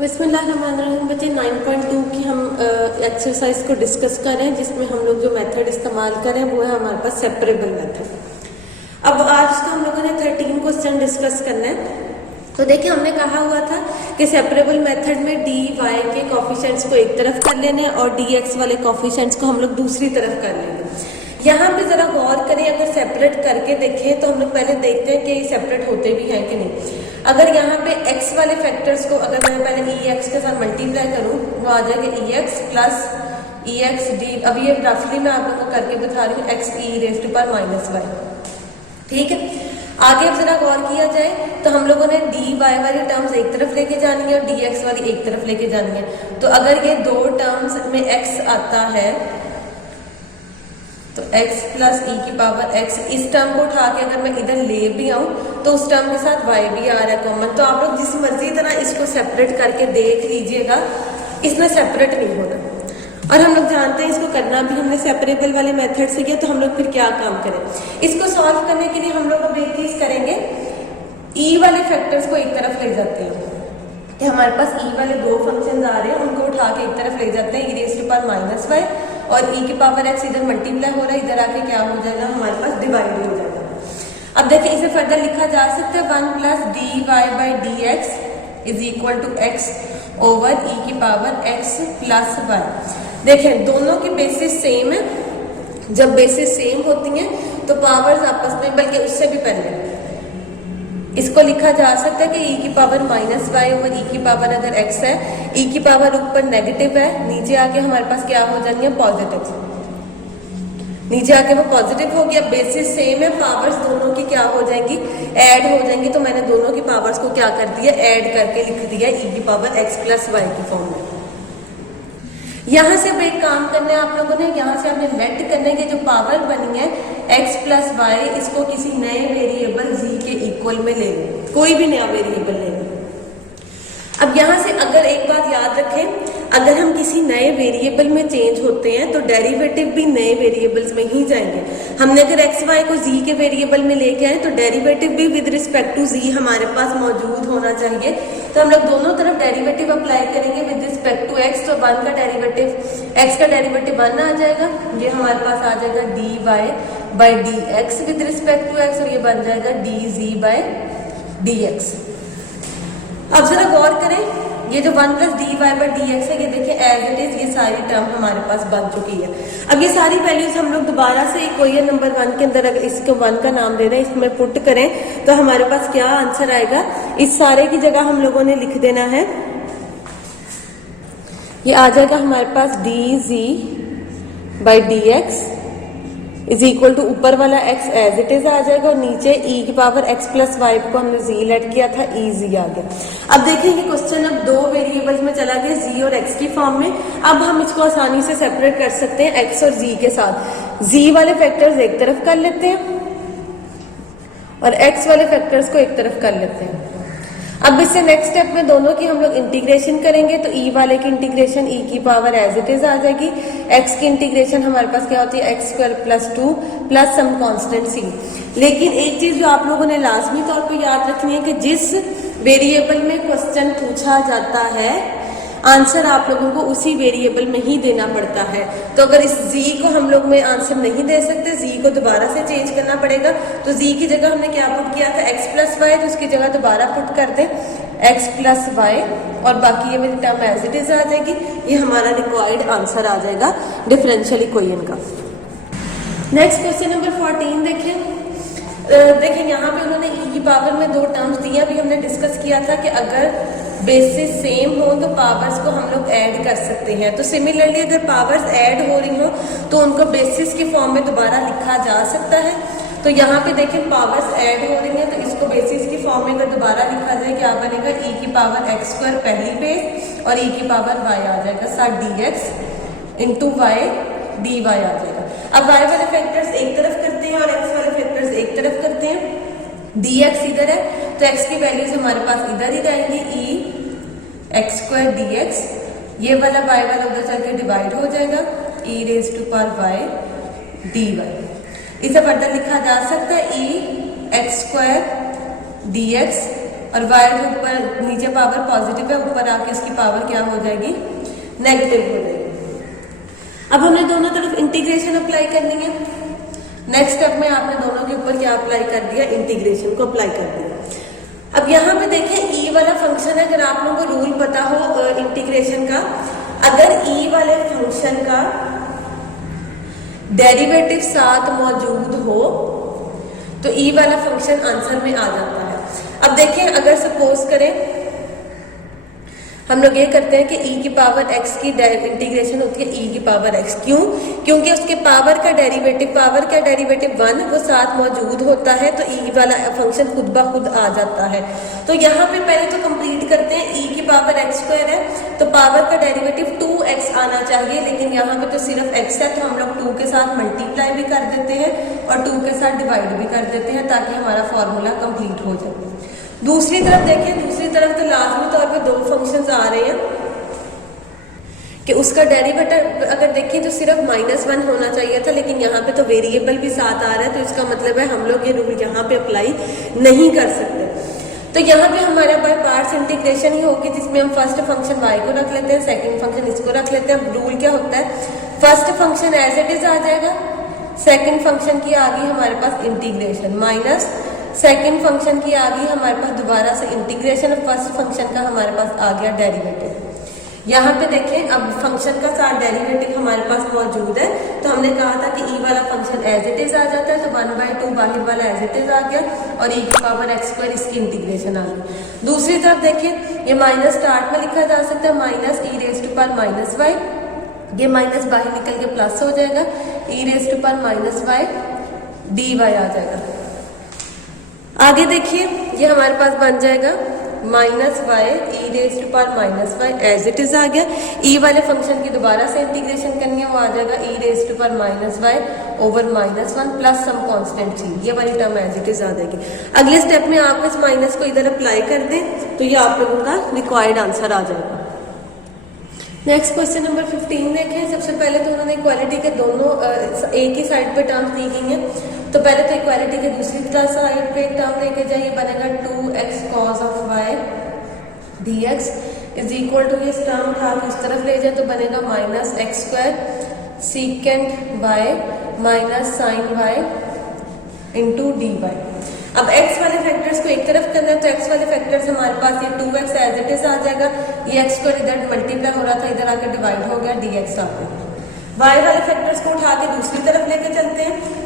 बिस्मिल्लाहिर्रहमानिर्रहीम बच्चे 9.2 की हम एक्सरसाइज को डिस्कस करें, जिसमें हम लोग जो मेथड इस्तेमाल करें वो है हमारे पास सेपरेबल मेथड। अब आज का हम लोगों ने 13 क्वेश्चन डिस्कस करना है। तो देखिए, हमने कहा हुआ था कि सेपरेबल मेथड में डी वाई के कॉफिशेंट्स को एक तरफ कर लेने और डी एक्स वाले कॉफिशेंट्स को हम लोग दूसरी तरफ कर लेंगे। यहाँ पे जरा गौर करें, अगर सेपरेट करके देखें तो हम लोग पहले देखते हैं कि ये सेपरेट होते भी हैं कि नहीं। अगर यहाँ पे x वाले फैक्टर्स को अगर मैं पहले ई एक्स के साथ मल्टीप्लाई करूँ वो आ जाएगा ई एक्स प्लस ई एक्स डी। अभी ये रफली मैं आप लोगों को करके बता रही हूँ, x e raised to power minus y. ठीक है, आगे अब जरा गौर किया जाए तो हम लोगों ने डी वाई वाली टर्म्स एक तरफ लेके जानी है और डी एक्स वाली एक तरफ लेके जानी है। तो अगर ये दो टर्म्स में x आता है तो x प्लस ई की पावर x, इस टर्म को उठा के अगर मैं इधर ले भी आऊं तो उस टर्म के साथ y भी आ रहा है कॉमन। तो आप लोग जिस मर्जी तरह इसको सेपरेट करके देख लीजिएगा, इसमें सेपरेट नहीं होना। और हम लोग जानते हैं इसको करना भी हमने सेपरेबल वाले मेथड से किया। तो हम लोग फिर क्या काम करें, इसको सॉल्व करने के लिए हम लोग अब एक चीज करेंगे, ई वाले फैक्टर्स को एक तरफ ले जाते हैं कि हमारे पास ई वाले दो फंक्शन आ रहे हैं, उनको उठा के एक तरफ ले जाते हैं, e raised to power minus y और e की पावर x इधर मल्टीप्लाई हो रहा है, इधर आके क्या हो जाएगा हमारे पास डिवाइड हो जाएगा। अब देखिए, इसे फर्दर लिखा जा सकता है 1 plus d y by d x is equal to x over e की पावर x प्लस वाई। देखें, दोनों की बेसिस सेम है। जब बेसिस सेम होती हैं तो पावर्स आपस में, बल्कि उससे भी पहले इसको लिखा जा सकता है कि e की power minus y over e की पावर अगर x है, e की पावर ऊपर नेगेटिव है, नीचे आके हमारे पास क्या हो जानी है पॉजिटिव, नीचे आके वो पॉजिटिव हो गया। बेसिस सेम है, पावर्स दोनों की क्या हो जाएंगी ऐड हो जाएंगी। तो मैंने दोनों की पावर्स को क्या कर दिया ऐड करके लिख दिया e की पावर x प्लस वाई की फॉर्म में। यहाँ से अब एक काम करना है आप लोगों ने, यहाँ से आपने लेट करना है कि जो पावर बनी है x प्लस वाई, इसको किसी नए वेरिएबल z के इक्वल में ले लें, कोई भी नया वेरिएबल ले लें। अब यहाँ से अगर एक बात याद रखें, अगर हम किसी नए वेरिएबल में चेंज होते हैं तो डेरिवेटिव भी नए वेरिएबल्स में ही जाएंगे। हमने अगर एक्स वाई को z के वेरिएबल में लेके आए तो डेरिवेटिव भी विद रिस्पेक्ट टू z हमारे पास मौजूद होना चाहिए। तो हम लोग दोनों तरफ डेरिवेटिव अप्लाई करेंगे विद रिस्पेक्ट टू x। तो 1 का डेरिवेटिव, x का डेरिवेटिव 1 आ जाएगा, ये हमारे पास आ जाएगा d y by d x with respect to x, और ये बन जाएगा d g by d x. अब जरा गौर करें, ये जो 1 plus d y by d x है, ये देखिए एज इट इज ये सारी टर्म हमारे पास बन चुकी है। अब ये सारी वैल्यूज हम लोग दोबारा से इक्वेशन नंबर 1 के अंदर अगर इसको 1 का नाम दे रहे हैं, इसमें पुट करें तो हमारे पास क्या आंसर आएगा। इस सारे की जगह हम लोगों ने लिख देना है, ये आ जाएगा हमारे पास d g by d x is equal to ऊपर वाला x एज इट इज आ जाएगा और नीचे e की पावर x प्लस वाई को हमने z लेट किया था, e z आ गया। अब देखिए, ये क्वेश्चन अब दो वेरिएबल्स में चला गया, z और x की फॉर्म में। अब हम इसको आसानी से सेपरेट कर सकते हैं x और z के साथ। z वाले फैक्टर्स एक तरफ कर लेते हैं और x वाले फैक्टर्स को एक तरफ कर लेते हैं। अब इससे नेक्स्ट स्टेप में दोनों की हम लोग इंटीग्रेशन करेंगे तो e वाले की इंटीग्रेशन e की पावर एज इट इज आ जाएगी, x की इंटीग्रेशन हमारे पास क्या होती है x square plus 2 plus some constant c। लेकिन एक चीज जो आप लोगों ने लाजमी तौर पे याद रखनी है कि जिस वेरिएबल में क्वेश्चन पूछा जाता है, आंसर आप लोगों को उसी वेरिएबल में ही देना पड़ता है। तो अगर इस z को हम लोग में आंसर नहीं दे सकते, z को दोबारा से चेंज करना पड़ेगा। तो z की जगह हमने क्या पुट किया था x प्लस वाई, तो उसकी जगह दोबारा पुट कर दे x प्लस वाई और बाकी ये मेरी टर्म एज इट इज आ जाएगी। ये हमारा रिक्वायर्ड आंसर आ जाएगा डिफरेंशियल इक्वेशन का। नेक्स्ट क्वेश्चन नंबर 14 देखें। देखें, यहाँ पे उन्होंने e की पावर में दो टर्म्स दिया। अभी हमने डिस्कस किया था कि अगर बेसिस सेम हो तो पावर्स को हम लोग ऐड कर सकते हैं। तो सिमिलरली अगर पावर्स ऐड हो रही हो तो उनको बेसिस की फॉर्म में दोबारा लिखा जा सकता है। तो यहाँ पे देखें, पावर्स ऐड हो रही हैं तो इसको बेसिस की फॉर्म में अगर दोबारा लिखा जाए क्या बनेगा, e की पावर x स्क्वायर पहली बेस और e की पावर y आ जाएगा, साथ d x into y d y आ जाएगा। अब y वाले फैक्टर्स एक तरफ करते हैं और x वाले फैक्टर्स एक तरफ करते हैं। dx इधर है तो x की वैल्यूज हमारे पास इधर ही जाएंगी, e x स्क्वायर dx, ये वाला y वाला उधर चल के डिवाइड हो जाएगा, e raised to power y dy। इसे फर्दर लिखा जा सकता है e x स्क्वायर dx और y जो ऊपर नीचे पावर पॉजिटिव है, ऊपर आके इसकी पावर क्या हो जाएगी, नेगेटिव हो जाएगी। अब हमने दोनों तरफ इंटीग्रेशन अप्लाई करनी है। नेक्स्ट स्टेप में आपने दोनों के ऊपर क्या अप्लाई कर दिया, इंटीग्रेशन को अप्लाई कर दिया। अब यहाँ पे देखें e वाला फंक्शन है, अगर आप लोगों को रूल पता हो इंटीग्रेशन का, अगर e वाले फंक्शन का डेरिवेटिव साथ मौजूद हो तो e वाला फंक्शन आंसर में आ जाता है। अब देखें, अगर सपोज करें हम लोग ये करते हैं कि e की पावर x की इंटीग्रेशन होती है e की पावर x, क्यों? क्योंकि उसके पावर का डेरिवेटिव, पावर का डेरिवेटिव 1 वो साथ मौजूद होता है, तो e वाला फंक्शन खुद ब खुद आ जाता है। तो यहाँ पे पहले तो कंप्लीट करते हैं, e की पावर x स्क्वायर है तो पावर का डेरिवेटिव 2x आना चाहिए, लेकिन यहाँ पे तो सिर्फ x है तो हम लोग 2 के साथ मल्टीप्लाई भी कर देते हैं और 2 के साथ डिवाइड भी कर देते हैं ताकि हमारा फॉर्मूला कंप्लीट हो जाए। दूसरी तरफ देखें, दूसरी तरफ तो लाजमी तौर पे दो फंक्शंस आ रहे हैं कि उसका डेरिवेटिव अगर देखें तो सिर्फ -1 होना चाहिए था, लेकिन यहाँ पे तो वेरिएबल भी साथ आ रहा है, तो इसका मतलब है हम लोग ये रूल यहाँ पे अप्लाई नहीं कर सकते। तो यहाँ पे हमारे बाय पार्ट्स इंटीग्रेशन ही होगी, जिसमें हम फर्स्ट फंक्शन y को रख लेते हैं, सेकंड फंक्शन इसको रख लेते हैं। रूल क्या होता है, first function as it is आ जाएगा, सेकंड फंक्शन की आ गई हमारे पास इंटीग्रेशन, माइनस सेकंड फंक्शन की आ गई हमारे पास दोबारा से इंटीग्रेशन, और फर्स्ट फंक्शन का हमारे पास आ गया डेरिवेटिव। यहाँ पे देखें, अब फंक्शन का साथ डेरिवेटिव हमारे पास मौजूद है, तो हमने कहा था कि e वाला फंक्शन एज इट इज आ जाता है, तो 1/2 बाहर वाला एज इट इज आ गया और e की पावर x स्क्वायर इसकी इंटीग्रेशन आ गई। दूसरी तरफ देखें, ये माइनस स्टार्ट में लिखा जा सकता है, minus e raise to power minus y, ये माइनस बाहर निकल के प्लस हो जाएगा, e raise to power minus y dy आ जाएगा। आगे देखिए, ये हमारे पास बन जाएगा minus y e raise to power minus y as it is आ गया। ई वाले फंक्शन की दोबारा से इंटीग्रेशन करनी है, वो आ जाएगा e raise to power minus y over -1 plus some constant थी, ये वाली टर्म एज इट इज आ जाएगी। अगले स्टेप में आप इस माइनस को इधर अप्लाई कर दें तो ये आप लोगों का रिक्वायर्ड आंसर आ जाएगा। नेक्स्ट क्वेश्चन नंबर 15 देखें। सबसे पहले तो उन्होंने इक्वालिटी के दोनों एक ही साइड पे टर्म्स दी गई हैं, तो पहले तो इक्वालिटी के दूसरी साइड पे एक टर्म लेके जाइए, बनेगा 2x cos of y dx is equal to, इस टर्म उठा के इस तरफ ले जाए तो बनेगा minus x square secant y minus sine y into d y. अब x वाले फैक्टर्स को एक तरफ करना है, तो x वाले फैक्टर्स हमारे पास ये 2x एज इट इज आ जाएगा, ये x स्क्वायर इधर मल्टीप्लाई हो रहा था, इधर आके डिवाइड हो गया, dx आ गया। y वाले फैक्टर्स को उठा के दूसरी तरफ लेके चलते हैं,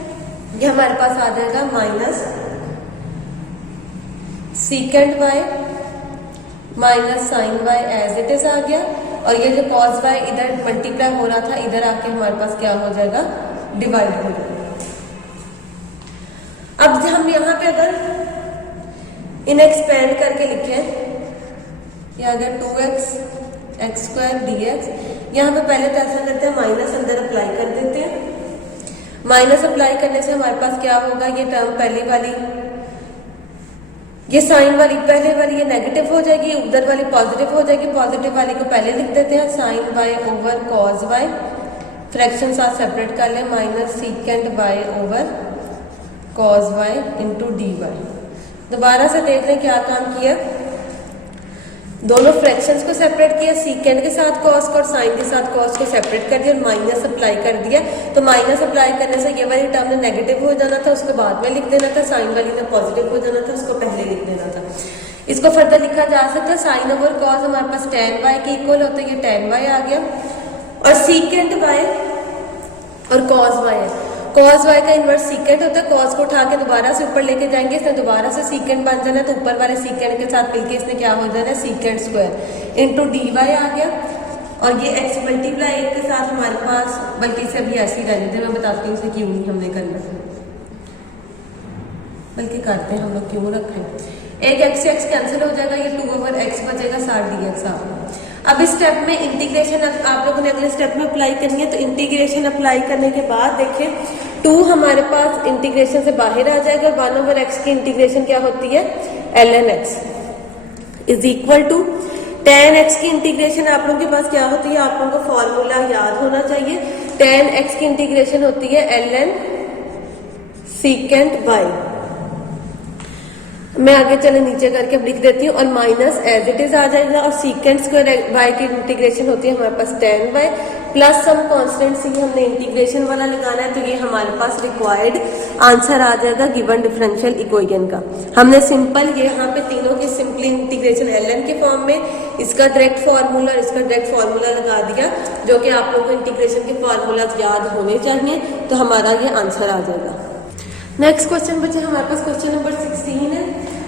ये हमारे पास आ जाएगा minus secant y minus sine y as it is आ गया, और ये जो cos y इधर मल्टीप्लाई हो रहा था, इधर आके हमारे पास क्या हो जाएगा, डिवाइड हो जाएगा। अब हम यहाँ पे अगर इन्हें एक्सपेंड करके लिखें, ये आ गया 2x x स्क्वायर dx। यहाँ पे पहले तो ऐसा करते हैं, माइनस अंदर अप्लाई कर देते हैं। माइनस अप्लाई करने से हमारे पास क्या होगा, ये टर्म पहली वाली, ये साइन वाली पहले वाली ये नेगेटिव हो जाएगी, उधर वाली पॉजिटिव हो जाएगी। पॉजिटिव वाली को पहले लिख देते हैं, sine y over cos y, fraction साथ सेपरेट कर लें, minus secant y over cos y into d y. दोबारा से देख लें क्या काम किया, दोनों फ्रैक्शंस को सेपरेट किया, सीकेंड के साथ cos को और साइन के साथ cos को सेपरेट कर दिया और माइनस अप्लाई कर दिया। तो माइनस अप्लाई करने से ये वाली टर्म ने नेगेटिव हो जाना था, उसको बाद में लिख देना था, साइन वाली ने पॉजिटिव हो जाना था, उसको पहले लिख देना था। इसको फर्दर लिखा जा सकता है, साइन ओवर cos हमारे पास tan y के इक्वल होता है, ये tan y आ गया, और सीकेंट y और cos y है। cos y का इन्वर्स सीकेंट होता है, cos को उठा के दोबारा से ऊपर लेके जाएंगे, इसने दोबारा से सीकेंट बन जाना है, तो ऊपर वाले सीकेंट के साथ मिलके इसने क्या हो जाना है, secant square into d y आ गया, और ये x मल्टीप्लाई 1 के साथ हमारे पास, बल्कि इसे अभी ऐसे ही रहने दें, मैं बताती हूँ इसे क्यों नहीं हमने करना, बल्कि करते हैं हम लोग क्यों रखें। एक x से x कैंसिल हो जाएगा, ये 2 ओवर x बचेगा, साथ dx आ गया। अब इस स्टेप में इंटीग्रेशन आप लोगों ने अगले स्टेप में अप्लाई करनी है, तो इंटीग्रेशन अप्लाई करने के बाद देखें 2 हमारे पास इंटीग्रेशन से बाहर आ जाएगा, 1 ओवर x की इंटीग्रेशन क्या होती है, ln x is equal to tan x की इंटीग्रेशन आप लोगों के पास क्या होती है, आप लोगों को फॉर्मूला याद होना चाहिए। tan x की इंटीग्रेशन होती है ln सीकेंट y। मैं आगे चले नीचे करके अब लिख देती हूँ और माइनस एज इट इज आ जाएगा और सीकेंड स्क्वायर वाई की इंटीग्रेशन होती है हमारे पास tan y plus some constant c हमने इंटीग्रेशन वाला लगाना है, तो ये हमारे पास रिक्वायर्ड आंसर आ जाएगा गिवन डिफरेंशियल इक्वेशन का। हमने सिंपल ये यहाँ पे तीनों की सिंपली इंटीग्रेशन ln के फॉर्म में इसका डायरेक्ट फार्मूला और इसका डायरेक्ट फार्मूला लगा दिया, जो कि आप लोगों को इंटीग्रेशन के फार्मूला याद होने चाहिए, तो हमारा ये आंसर आ जाएगा। नेक्स्ट क्वेश्चन बचे हमारे पास क्वेश्चन नंबर 16 है,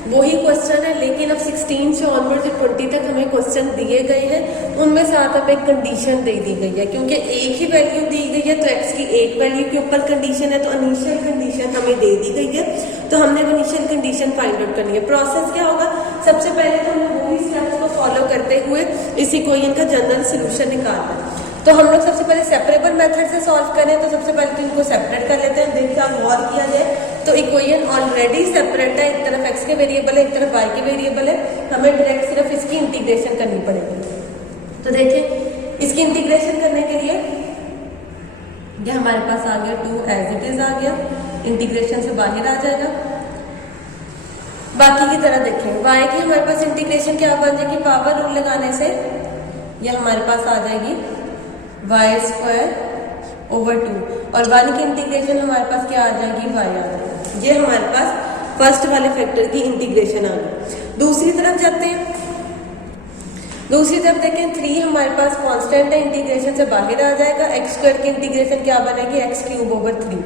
वही क्वेश्चन है लेकिन अब 16 से ऑनवर्ड जो 20 तक हमें क्वेश्चन दिए गए हैं उनमें साथ अब एक कंडीशन दे दी गई है, क्योंकि एक ही वैल्यू दी गई है तो x की एक वैल्यू के ऊपर कंडीशन है, तो इनिशियल कंडीशन हमें दे दी गई है, तो हमने वो इनिशियल कंडीशन फाइंड आउट करनी है। प्रोसेस क्या होगा, सबसे पहले तो हमें वही स्टेप्स को फॉलो करते हुए इस इक्वेशन का जनरल सोल्यूशन निकालना है। तो हम लोग सबसे पहले सेपरेबल मेथड से सॉल्व करें, तो सबसे पहले तो इनको सेपरेट कर लेते हैं। देखिए आप गौर किया जाए तो इक्वेशन ऑलरेडी सेपरेट है, एक तरफ x के वेरिएबल है एक तरफ y के वेरिएबल है, हमें डायरेक्ट सिर्फ इसकी इंटीग्रेशन करनी पड़ेगी। तो देखिए इसकी इंटीग्रेशन करने के लिए ये हमारे पास आ गया 2 एज इट इज आ गया, इंटीग्रेशन से बाहर आ जाएगा। बाकी की तरह देखें y की हमारे पास इंटीग्रेशन क्या बन जाएगी, पावर रूल लगाने से ये हमारे पास आ जाएगी y स्क्वायर ओवर 2 और 1 की इंटीग्रेशन हमारे पास क्या आ जाएगी, y आ जाएगी। ये हमारे पास फर्स्ट वाले फैक्टर की इंटीग्रेशन आ गई। दूसरी तरफ जाते हैं, दूसरी तरफ देखें 3 हमारे पास कांस्टेंट है, इंटीग्रेशन से बाहर आ जाएगा। x स्क्वायर की इंटीग्रेशन क्या बनेगी, x cube over 3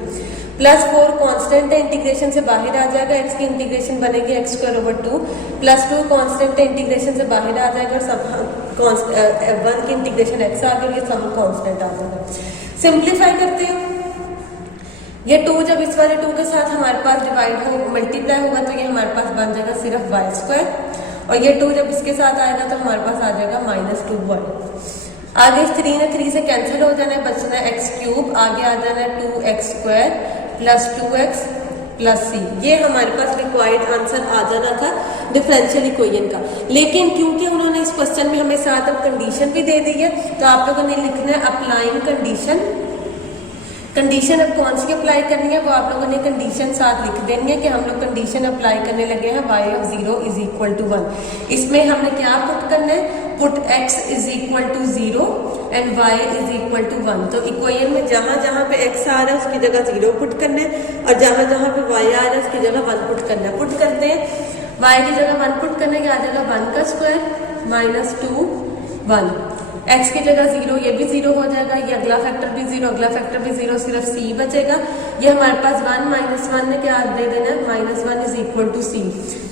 plus 4 constant है, इंटीग्रेशन से बाहर आ जाएगा, x की इंटीग्रेशन बनेगी x square over 2 plus 2 constant है, इंटीग्रेशन से बाहर आ जाएगा और सब 1 की इंटीग्रेशन x आ गई, ये सब कांस्टेंट आ जाएगा। सिंप्लीफाई करते हैं, ये 2 जब इस वाले 2 के साथ हमारे पास डिवाइड हो मल्टीप्लाई होगा तो ये हमारे पास बन जाएगा सिर्फ y स्क्वायर और ये 2 जब इसके साथ आएगा तो हमारे पास आ जाएगा -2y। आगे 3 ने 3 से कैंसिल हो जाना है, बचना है x क्यूब, आगे आ जाना है 2x square plus 2x plus c। ये हमारे पास रिक्वायर्ड आंसर आ जाना था डिफरेंशियल इक्वेशन का, लेकिन क्योंकि उन्होंने इस क्वेश्चन में हमें साथ अब कंडीशन भी दे दी है तो आप लोगों ने लिखना है अप्लाइंग कंडीशन। कंडीशन अब कौन सी अप्लाई करनी है वो आप लोगों ने कंडीशन साथ लिख देनी है कि हम लोग कंडीशन अप्लाई करने लगे हैं y of 0 is equal to 1। इसमें हमने क्या पुट करना है, put x is equal to 0 and y is equal to 1। तो इक्वेशन में जहां जहां पे x आ रहा है उसकी जगह 0 पुट करना है और जहां जहां पे y आ रहा है उसकी जगह 1 पुट करना है। पुट करते हैं, y की जगह 1 पुट करने के आ जाएगा 1 का स्क्वायर माइनस 2 1, x की जगह 0, ये भी 0 हो जाएगा, ये अगला फैक्टर भी 0, अगला फैक्टर भी 0, सिर्फ c बचेगा। ये हमारे पास 1 माइनस 1 ने क्या दे देना है, -1 इज इक्वल टू c।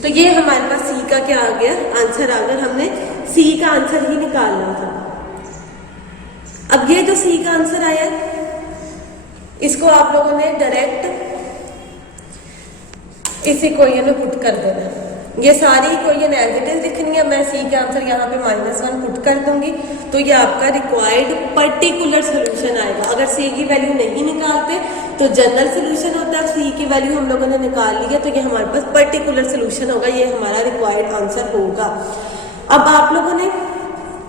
तो ये हमारे पास c का क्या आ गया, आंसर आ गया। हमने c का आंसर ही निकालना था। अब ये जो c का आंसर आया इसको आप लोगों ने डायरेक्ट इस इक्वेशन में पुट कर देना है। ये सारी इक्वेशन एज इट इज लिखनी है, मैं सी का आंसर यहाँ पे -1 पुट कर दूंगी तो ये आपका रिक्वायर्ड पर्टिकुलर सोल्यूशन आएगा। अगर सी की वैल्यू नहीं निकालते तो जनरल सोल्यूशन होता है, सी की वैल्यू हम लोगों ने निकाल ली है तो ये हमारे पास पर्टिकुलर सोल्यूशन होगा, ये हमारा रिक्वायर्ड आंसर होगा। अब आप लोगों ने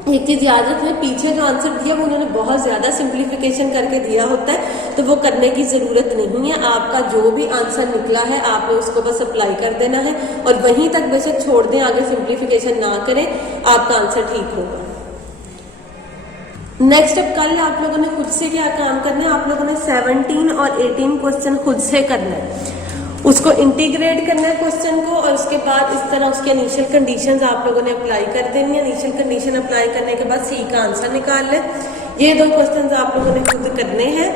एक चीज याद रखना, पीछे जो आंसर दिया वो उन्होंने बहुत ज्यादा सिंप्लीफिकेशन करके दिया होता है तो वो करने की जरूरत नहीं है। आपका जो भी आंसर निकला है आपने उसको बस अप्लाई कर देना है और वहीं तक बेशक छोड़ दें, आगे सिंप्लीफिकेशन ना करें, आपका आंसर ठीक होगा। नेक्स्ट अब कल आप लोगों ने खुद से क्या काम करना है, आप लोगों ने 17 और 18 क्वेश्चन खुद से करना है, उसको इंटीग्रेट करना है क्वेश्चन को और उसके बाद इस तरह उसके इनिशियल कंडीशंस आप लोगों ने अप्लाई कर देनी है। इनिशियल कंडीशन अप्लाई करने के बाद सी का आंसर निकाल लें। ये 2 क्वेश्चंस आप लोगों ने खुद करने हैं,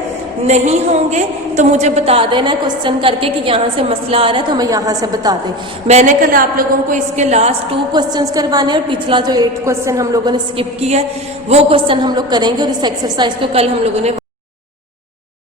नहीं होंगे तो मुझे बता देना है क्वेश्चन करके कि यहाँ से मसला आ रहा है तो मैं यहाँ से बता दें। मैंने कल आप लोगों को इसके लास्ट 2 क्वेश्चंस करवाने और पिछला जो 8 क्वेश्चन हम लोगों ने स्किप किया है वो क्वेश्चन हम लोग करेंगे और इस एक्सरसाइज को कल हम लोगों ने